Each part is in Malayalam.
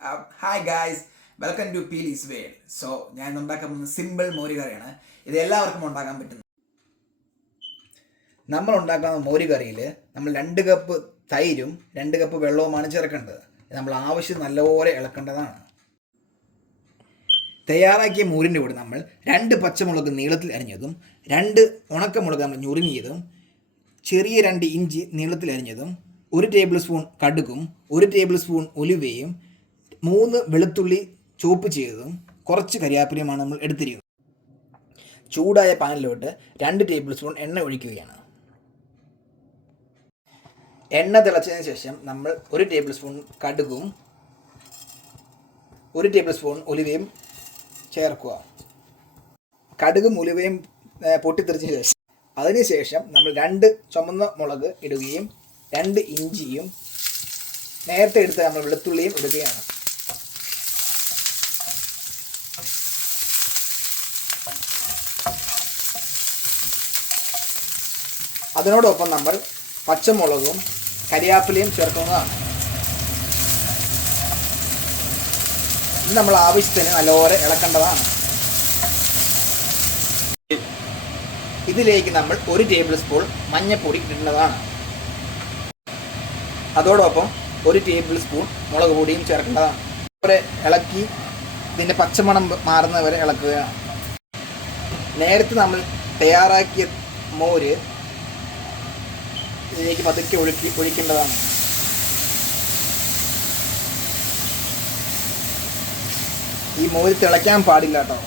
Hi guys, welcome to Pili's world. So ഞാൻ ഉണ്ടാക്കാൻ പോകുന്ന സിമ്പിൾ മോരുകറിയാണ്. ഇത് എല്ലാവർക്കും ഉണ്ടാക്കാൻ പറ്റുന്നു. നമ്മൾ ഉണ്ടാക്കുന്ന മോരുകറിയിൽ നമ്മൾ 2 കപ്പ് തൈരും 2 കപ്പ് വെള്ളവുമാണ് ചേർക്കേണ്ടത്. നമ്മൾ ആവശ്യം നല്ലപോലെ ഇളക്കേണ്ടതാണ്. തയ്യാറാക്കിയ മോരിൻ്റെ കൂടെ നമ്മൾ 2 പച്ചമുളക് നീളത്തിൽ അരിഞ്ഞതും 2 ഉണക്കമുളക് നമ്മൾ ഞുറുങ്ങിയതും ചെറിയ 2 ഇഞ്ചി നീളത്തിൽ അരിഞ്ഞതും 1 ടേബിൾ സ്പൂൺ കടുകും 1 ടേബിൾ സ്പൂൺ ഉലുവയും 3 വെളുത്തുള്ളി ചോപ്പ് ചെയ്തതും കുറച്ച് കരിയാപ്പിലയുമാണ് നമ്മൾ എടുത്തിരിക്കുന്നത്. ചൂടായ പാനിലോട്ട് 2 ടേബിൾ സ്പൂൺ എണ്ണ ഒഴിക്കുകയാണ്. എണ്ണ തിളച്ചതിന് ശേഷം നമ്മൾ 1 ടേബിൾ സ്പൂൺ കടുകും 1 ടേബിൾ സ്പൂൺ ഉലുവയും ചേർക്കുക. കടുകും ഉലുവയും പൊട്ടിത്തെറിച്ച ശേഷം അതിനുശേഷം നമ്മൾ 2 ചുമന്ന മുളക് ഇടുകയും 2 ഇഞ്ചിയും നേരത്തെ എടുത്ത് നമ്മൾ വെളുത്തുള്ളിയും ഇടുകയാണ്. അതിനോടൊപ്പം നമ്മൾ പച്ചമുളകും കരിയാപ്പിലയും ചേർക്കുന്നതാണ്. ഇത് നമ്മൾ ആവശ്യത്തിന് നല്ലപോലെ ഇളക്കേണ്ടതാണ്. ഇതിലേക്ക് നമ്മൾ 1 ടേബിൾ സ്പൂൺ മഞ്ഞൾപ്പൊടി ഇടേണ്ടതാണ്. അതോടൊപ്പം 1 ടേബിൾ സ്പൂൺ മുളക് പൊടിയും ചേർക്കേണ്ടതാണ്. അതുപോലെ ഇളക്കി ഇതിൻ്റെ പച്ചമണം മാറുന്നവരെ ഇളക്കുകയാണ്. നേരത്തെ നമ്മൾ തയ്യാറാക്കിയ മോര് ഇതിലേക്ക് പതുക്കെ ഒഴിക്കേണ്ടതാണ്. ഈ മോര് തിളയ്ക്കാൻ പാടില്ല കേട്ടോ.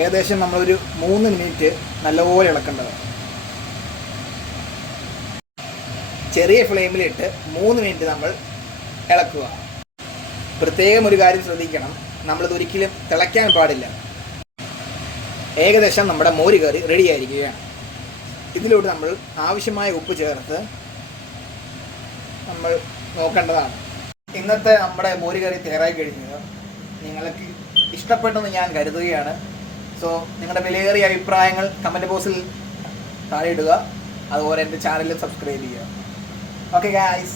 ഏകദേശം നമ്മളൊരു 3 മിനിറ്റ് നല്ലപോലെ ഇളക്കേണ്ടതാണ്. ചെറിയ ഫ്ലെയിമിലിട്ട് 3 മിനിറ്റ് നമ്മൾ ഇളക്കുക. പ്രത്യേകം ഒരു കാര്യം ശ്രദ്ധിക്കണം, നമ്മളിത് ഒരിക്കലും തിളയ്ക്കാൻ പാടില്ല. ഏകദേശം നമ്മുടെ മോര് കറി റെഡി ആയിരിക്കുകയാണ്. ഇതിലൂടെ നമ്മൾ ആവശ്യമായ ഉപ്പ് ചേർത്ത് നമ്മൾ നോക്കേണ്ടതാണ്. ഇന്നത്തെ നമ്മുടെ മോര് കറി തയ്യാറായി കഴിഞ്ഞത് നിങ്ങൾക്ക് ഇഷ്ടപ്പെട്ടെന്ന് ഞാൻ കരുതുകയാണ്. സോ നിങ്ങളുടെ വിലയേറിയ അഭിപ്രായങ്ങൾ കമൻറ്റ് ബോക്സിൽ താഴെ ഇടുക. അതുപോലെ എൻ്റെ ചാനൽ സബ്സ്ക്രൈബ് ചെയ്യുക. Okay guys.